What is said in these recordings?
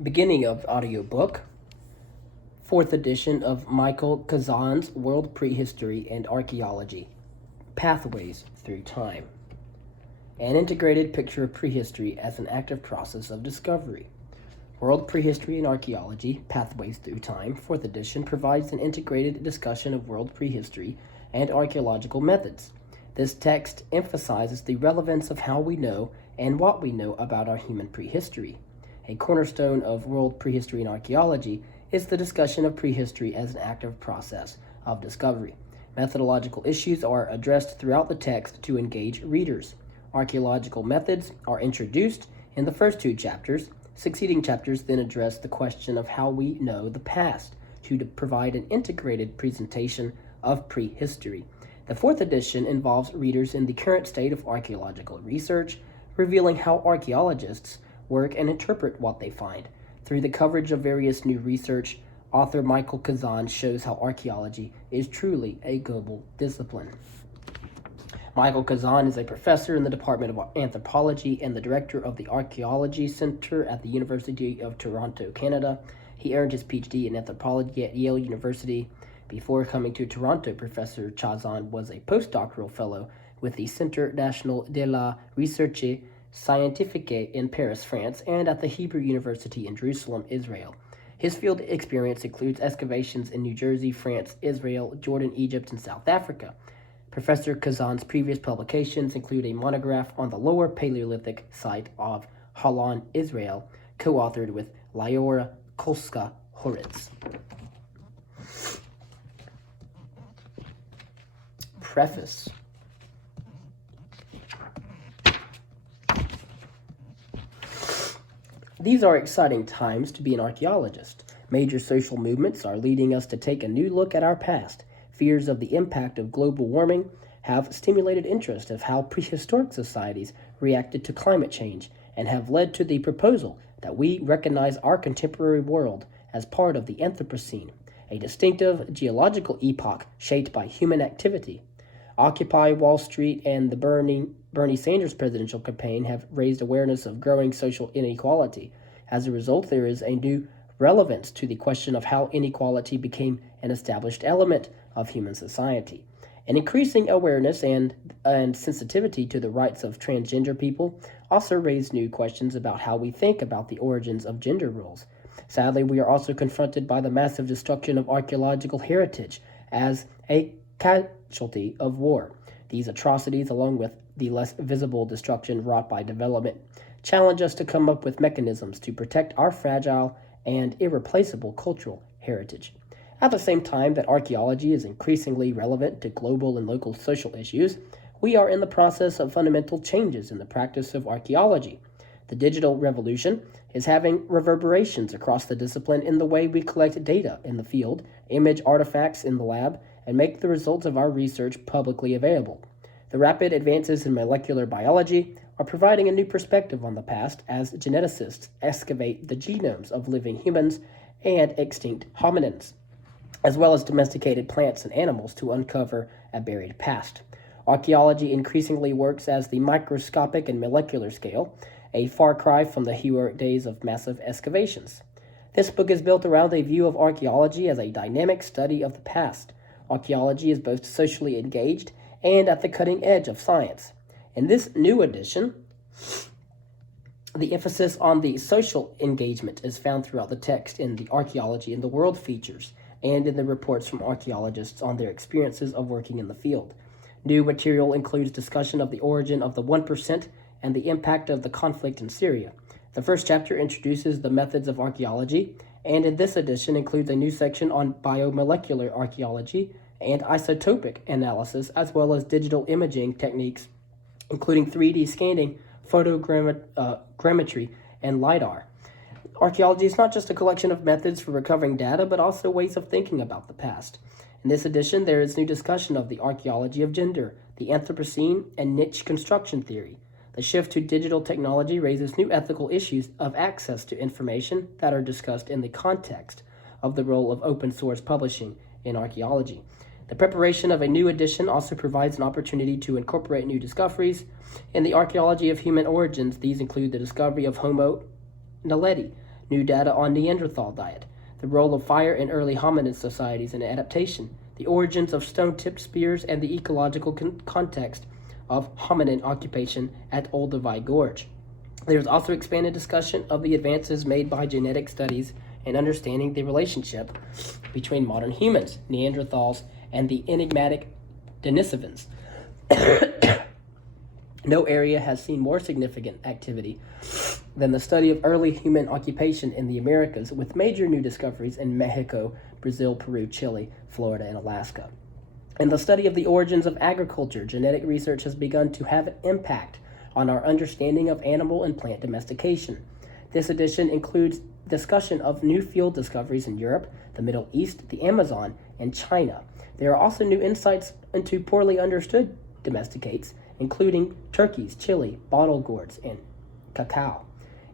Beginning of audiobook, fourth edition of Michael Kazan's World Prehistory and Archaeology, Pathways Through Time. An integrated picture of prehistory as an active process of discovery. World Prehistory and Archaeology, Pathways Through Time, fourth edition, provides an integrated discussion of world prehistory and archaeological methods. This text emphasizes the relevance of how we know and what we know about our human prehistory. A cornerstone of world prehistory and archaeology is the discussion of prehistory as an active process of discovery. Methodological issues are addressed throughout the text to engage readers. Archaeological methods are introduced in the first two chapters. Succeeding chapters then address the question of how we know the past to provide an integrated presentation of prehistory. The fourth edition involves readers in the current state of archaeological research, revealing how archaeologists work and interpret what they find. Through the coverage of various new research, author Michael Kazan shows how archaeology is truly a global discipline. Michael Kazan is a professor in the Department of Anthropology and the director of the Archaeology Center at the University of Toronto, Canada. He earned his PhD in anthropology at Yale University. Before coming to Toronto, Professor Kazan was a postdoctoral fellow with the Centre National de la Recherche Scientifique in Paris, France, and at the Hebrew University in Jerusalem, Israel. His field experience includes excavations in New Jersey, France, Israel, Jordan, Egypt, and South Africa. Professor Kazan's previous publications include a monograph on the Lower Paleolithic site of Holon, Israel, co-authored with Lyora Kolska-Horitz. Preface. These are exciting times to be an archaeologist. Major social movements are leading us to take a new look at our past. Fears of the impact of global warming have stimulated interest of how prehistoric societies reacted to climate change and have led to the proposal that we recognize our contemporary world as part of the Anthropocene, a distinctive geological epoch shaped by human activity. Occupy Wall Street and the Bernie Sanders presidential campaign have raised awareness of growing social inequality. As a result, there is a new relevance to the question of how inequality became an established element of human society. An increasing awareness and sensitivity to the rights of transgender people also raise new questions about how we think about the origins of gender roles. Sadly, we are also confronted by the massive destruction of archaeological heritage as a casualty of war. These atrocities, along with the less visible destruction wrought by development, challenge us to come up with mechanisms to protect our fragile and irreplaceable cultural heritage. At the same time that archaeology is increasingly relevant to global and local social issues, we are in the process of fundamental changes in the practice of archaeology. The digital revolution is having reverberations across the discipline in the way we collect data in the field, image artifacts in the lab, and make the results of our research publicly available. The rapid advances in molecular biology are providing a new perspective on the past as geneticists excavate the genomes of living humans and extinct hominins, as well as domesticated plants and animals to uncover a buried past. Archaeology increasingly works as the microscopic and molecular scale, a far cry from the heroic days of massive excavations. This book is built around a view of archaeology as a dynamic study of the past. Archaeology is both socially engaged and at the cutting edge of science. In this new edition, the emphasis on the social engagement is found throughout the text in the Archaeology in the World features and in the reports from archaeologists on their experiences of working in the field. New material includes discussion of the origin of the 1% and the impact of the conflict in Syria. The first chapter introduces the methods of archaeology, and in this edition includes a new section on biomolecular archaeology and isotopic analysis, as well as digital imaging techniques, including 3D scanning, photogrammetry, and LiDAR. Archaeology is not just a collection of methods for recovering data, but also ways of thinking about the past. In this edition, there is new discussion of the archaeology of gender, the Anthropocene, and niche construction theory. The shift to digital technology raises new ethical issues of access to information that are discussed in the context of the role of open source publishing in archaeology. The preparation of a new edition also provides an opportunity to incorporate new discoveries. In the archaeology of human origins, these include the discovery of Homo naledi, new data on Neanderthal diet, the role of fire in early hominid societies and adaptation, the origins of stone-tipped spears, and the ecological context of hominid occupation at Olduvai Gorge. There's also expanded discussion of the advances made by genetic studies and understanding the relationship between modern humans, Neanderthals, and the enigmatic Denisovans. No area has seen more significant activity than the study of early human occupation in the Americas, with major new discoveries in Mexico, Brazil, Peru, Chile, Florida, and Alaska. In the study of the origins of agriculture, genetic research has begun to have an impact on our understanding of animal and plant domestication. This edition includes discussion of new field discoveries in Europe, the Middle East, the Amazon, and China. There are also new insights into poorly understood domesticates, including turkeys, chili, bottle gourds, and cacao.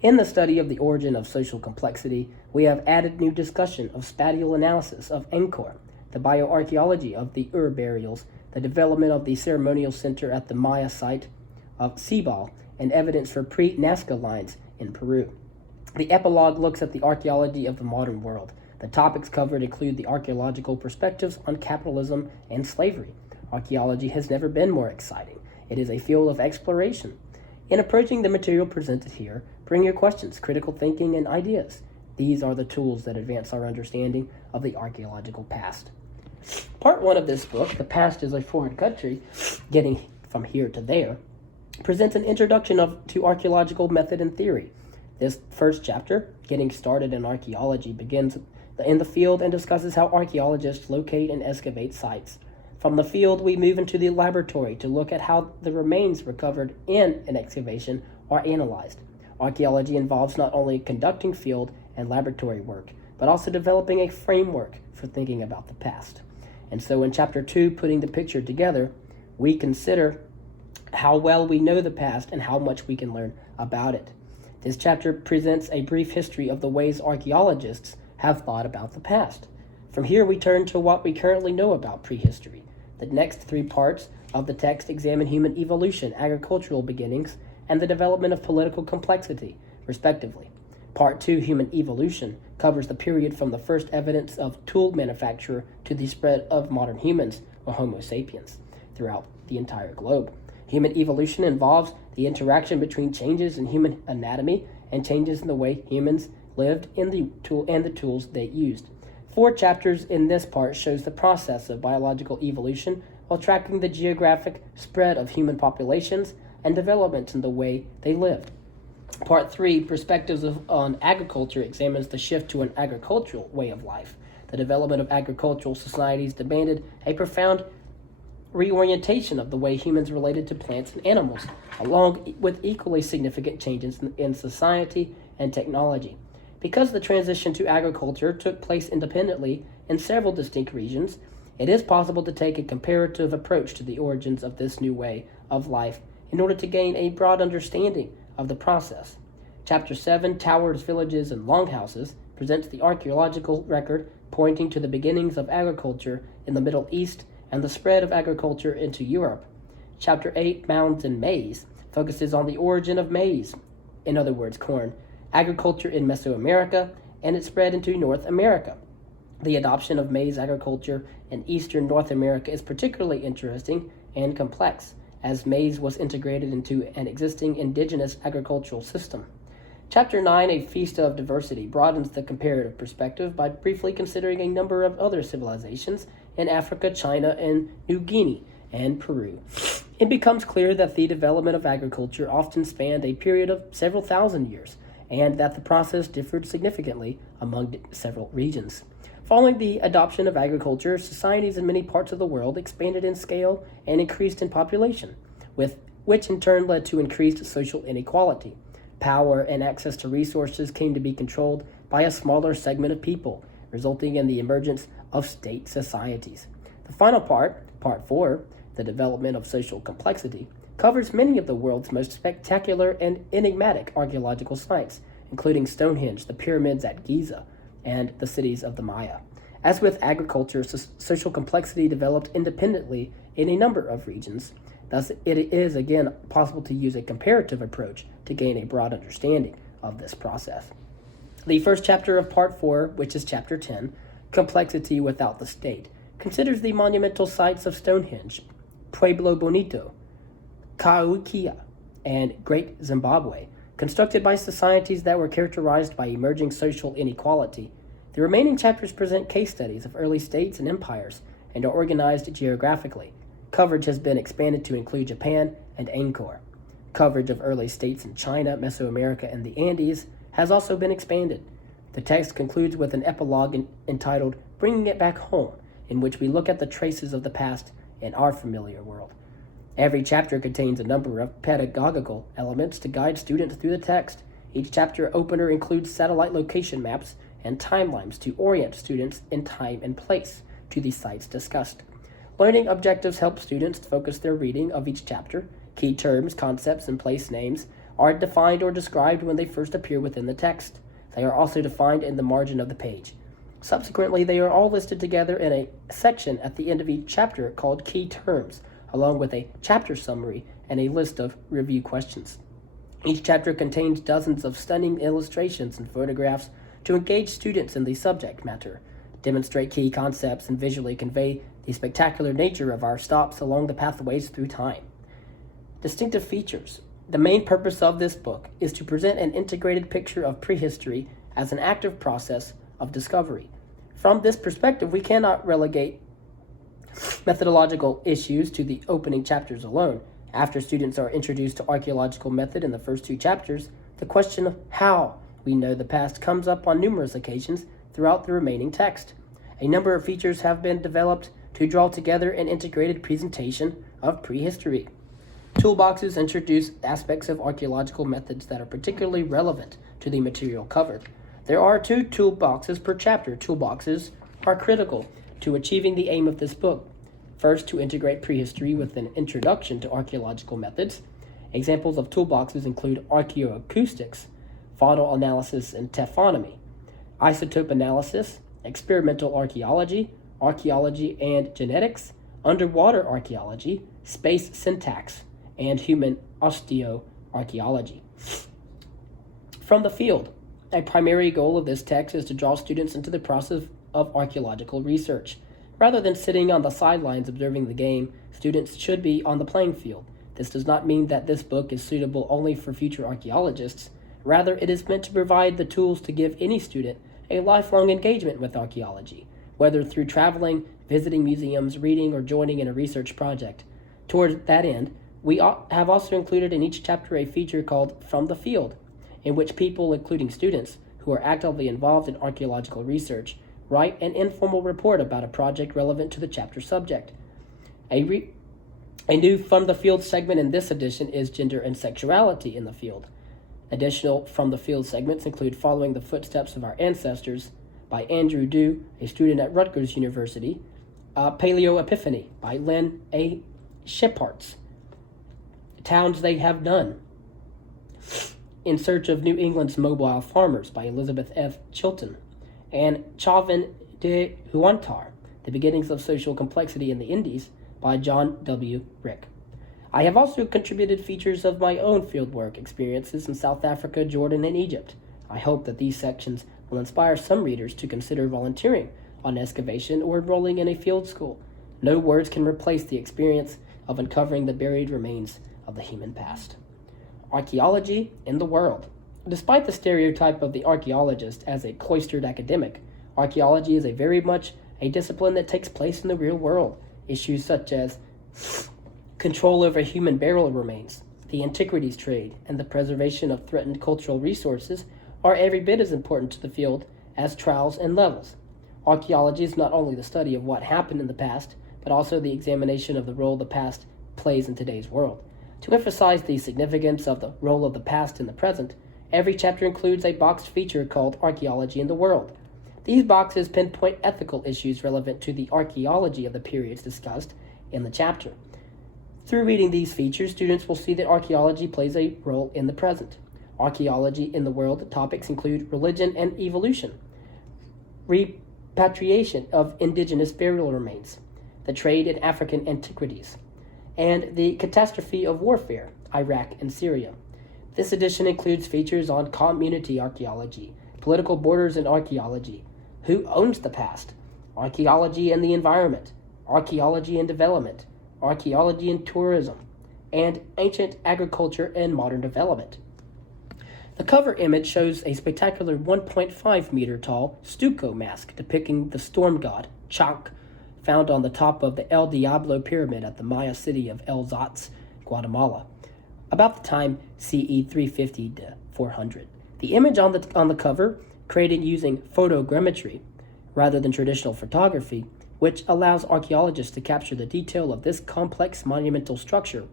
In the study of the origin of social complexity, we have added new discussion of spatial analysis of Angkor, the bioarchaeology of the Ur burials, the development of the ceremonial center at the Maya site of Cibal, and evidence for pre-Nazca lines in Peru. The epilogue looks at the archaeology of the modern world. The topics covered include the archaeological perspectives on capitalism and slavery. Archaeology has never been more exciting. It is a field of exploration. In approaching the material presented here, bring your questions, critical thinking, and ideas. These are the tools that advance our understanding of the archaeological past. Part 1 of this book, The Past is a Foreign Country, Getting from Here to There, presents an introduction to archaeological method and theory. This first chapter, Getting Started in Archaeology, begins in the field and discusses how archaeologists locate and excavate sites. From the field, we move into the laboratory to look at how the remains recovered in an excavation are analyzed. Archaeology involves not only conducting field and laboratory work, but also developing a framework for thinking about the past. And so in Chapter 2, Putting the Picture Together, we consider how well we know the past and how much we can learn about it. This chapter presents a brief history of the ways archaeologists have thought about the past. From here, we turn to what we currently know about prehistory. The next 3 parts of the text examine human evolution, agricultural beginnings, and the development of political complexity, respectively. Part 2, Human Evolution, covers the period from the first evidence of tool manufacture to the spread of modern humans, or Homo sapiens, throughout the entire globe. Human evolution involves the interaction between changes in human anatomy and changes in the way humans lived in the tools they used. 4 chapters in this part shows the process of biological evolution while tracking the geographic spread of human populations and developments in the way they lived. Part 3, Perspectives on Agriculture, examines the shift to an agricultural way of life. The development of agricultural societies demanded a profound reorientation of the way humans related to plants and animals, along with equally significant changes in society and technology. Because the transition to agriculture took place independently in several distinct regions, it is possible to take a comparative approach to the origins of this new way of life in order to gain a broad understanding of the process. Chapter 7, Towers, Villages, and Longhouses, presents the archaeological record pointing to the beginnings of agriculture in the Middle East and the spread of agriculture into Europe. Chapter 8, Mounds and Maize, focuses on the origin of maize, in other words, corn, agriculture in Mesoamerica, and its spread into North America. The adoption of maize agriculture in eastern North America is particularly interesting and complex, as maize was integrated into an existing indigenous agricultural system. Chapter 9, A Feast of Diversity, broadens the comparative perspective by briefly considering a number of other civilizations in Africa, China, and New Guinea, and Peru. It becomes clear that the development of agriculture often spanned a period of several thousand years, and that the process differed significantly among several regions. Following the adoption of agriculture, societies in many parts of the world expanded in scale and increased in population, which in turn led to increased social inequality. Power and access to resources came to be controlled by a smaller segment of people, resulting in the emergence of state societies. The final part, Part 4, the development of social complexity, covers many of the world's most spectacular and enigmatic archaeological sites, including Stonehenge, the pyramids at Giza, and the cities of the Maya. As with agriculture, social complexity developed independently in a number of regions. Thus, it is again possible to use a comparative approach to gain a broad understanding of this process. The first chapter of Part 4, which is Chapter 10, Complexity Without the State, considers the monumental sites of Stonehenge, Pueblo Bonito, Kaukia, and Great Zimbabwe, constructed by societies that were characterized by emerging social inequality. The remaining chapters present case studies of early states and empires and are organized geographically. Coverage has been expanded to include Japan and Angkor. Coverage of early states in China, Mesoamerica, and the Andes has also been expanded. The text concludes with an epilogue entitled Bringing It Back Home, in which we look at the traces of the past in our familiar world. Every chapter contains a number of pedagogical elements to guide students through the text. Each chapter opener includes satellite location maps and timelines to orient students in time and place to the sites discussed. Learning objectives help students focus their reading of each chapter. Key terms, concepts, and place names are defined or described when they first appear within the text. They are also defined in the margin of the page. Subsequently, they are all listed together in a section at the end of each chapter called Key Terms, along with a chapter summary and a list of review questions. Each chapter contains dozens of stunning illustrations and photographs to engage students in the subject matter, demonstrate key concepts, and visually convey the spectacular nature of our stops along the pathways through time. Distinctive features. The main purpose of this book is to present an integrated picture of prehistory as an active process of discovery. From this perspective, we cannot relegate methodological issues to the opening chapters alone. After students are introduced to archaeological method in the first two chapters, the question of how we know the past comes up on numerous occasions throughout the remaining text. A number of features have been developed to draw together an integrated presentation of prehistory. Toolboxes introduce aspects of archaeological methods that are particularly relevant to the material covered. There are 2 toolboxes per chapter. Toolboxes are critical to achieving the aim of this book. First, to integrate prehistory with an introduction to archaeological methods. Examples of toolboxes include archaeoacoustics, faunal analysis and taphonomy, isotope analysis, experimental archaeology, archaeology and genetics, underwater archaeology, space syntax, and human osteoarchaeology. From the field, a primary goal of this text is to draw students into the process of archaeological research. Rather than sitting on the sidelines observing the game, students should be on the playing field. This does not mean that this book is suitable only for future archaeologists. Rather, it is meant to provide the tools to give any student a lifelong engagement with archaeology, whether through traveling, visiting museums, reading, or joining in a research project. Toward that end, we have also included in each chapter a feature called From the Field, in which people, including students, who are actively involved in archaeological research, write an informal report about a project relevant to the chapter subject. A new From the Field segment in this edition is Gender and Sexuality in the Field. Additional From the Field segments include Following the Footsteps of Our Ancestors by Andrew Dew, a student at Rutgers University, Paleo Epiphany by Lynn A. Shipharts, Towns They Have Done, In Search of New England's Mobile Farmers by Elizabeth F. Chilton, and Chauvin de Huantar, The Beginnings of Social Complexity in the Indies by John W. Rick. I have also contributed features of my own fieldwork experiences in South Africa, Jordan, and Egypt. I hope that these sections will inspire some readers to consider volunteering on excavation or enrolling in a field school. No words can replace the experience of uncovering the buried remains of the human past. Archaeology in the world. Despite the stereotype of the archaeologist as a cloistered academic, archaeology is very much a discipline that takes place in the real world. Issues such as control over human burial remains, the antiquities trade, and the preservation of threatened cultural resources are every bit as important to the field as trials and levels. Archaeology is not only the study of what happened in the past, but also the examination of the role the past plays in today's world. To emphasize the significance of the role of the past in the present, every chapter includes a boxed feature called Archaeology in the World. These boxes pinpoint ethical issues relevant to the archaeology of the periods discussed in the chapter. Through reading these features, students will see that archaeology plays a role in the present. Archaeology in the world topics include religion and evolution, repatriation of indigenous burial remains, the trade in African antiquities, and the catastrophe of warfare, Iraq and Syria. This edition includes features on community archaeology, Political borders in archaeology. Who owns the past? Archaeology and the environment. Archaeology and development. Archaeology and tourism. And ancient agriculture and modern development. The cover image shows a spectacular 1.5 meter tall stucco mask depicting the storm god, Chak, found on the top of the El Diablo pyramid at the Maya city of El Zotz, Guatemala, about the time CE 350 to 400. The image on the cover, created using photogrammetry rather than traditional photography, which allows archaeologists to capture the detail of this complex monumental structure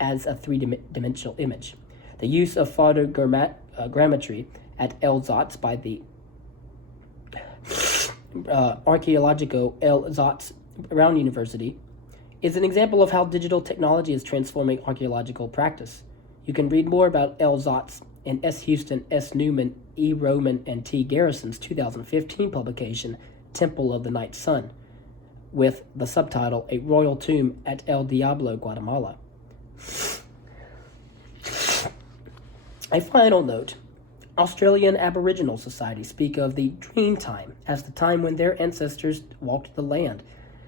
as a three-dimensional image. The use of photogrammetry at El Zotz by the Archaeologico El Zotz Brown University is an example of how digital technology is transforming archaeological practice. You can read more about El Zotz in S. Houston, S. Newman, E. Roman, and T. Garrison's 2015 publication, Temple of the Night Sun, with the subtitle, A Royal Tomb at El Diablo, Guatemala. A final note. Australian Aboriginal societies speak of the dream time as the time when their ancestors walked the land.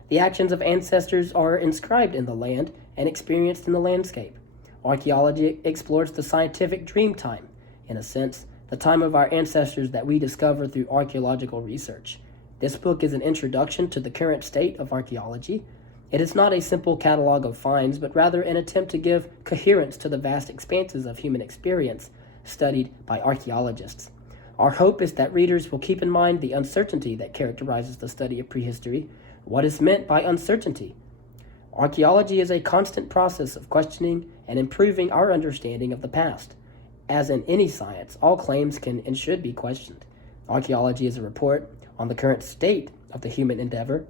The actions of ancestors are inscribed in the land and experienced in the landscape. Archaeology explores the scientific dream time, in a sense, the time of our ancestors that we discover through archaeological research. This book is an introduction to the current state of archaeology. It is not a simple catalog of finds, but rather an attempt to give coherence to the vast expanses of human experience studied by archaeologists. Our hope is that readers will keep in mind the uncertainty that characterizes the study of prehistory. What is meant by uncertainty? Archaeology is a constant process of questioning and improving our understanding of the past. As in any science, all claims can and should be questioned. Archaeology is a report on the current state of the human endeavor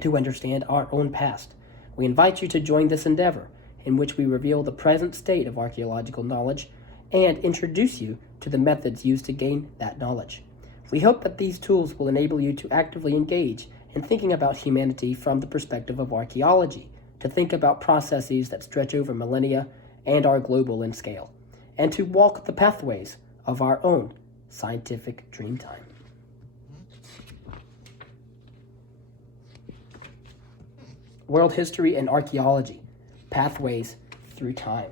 to understand our own past. We invite you to join this endeavor, in which we reveal the present state of archaeological knowledge and introduce you to the methods used to gain that knowledge. We hope that these tools will enable you to actively engage in thinking about humanity from the perspective of archaeology, to think about processes that stretch over millennia and are global in scale, and to walk the pathways of our own scientific dreamtime. World History and Archaeology, Pathways Through Time.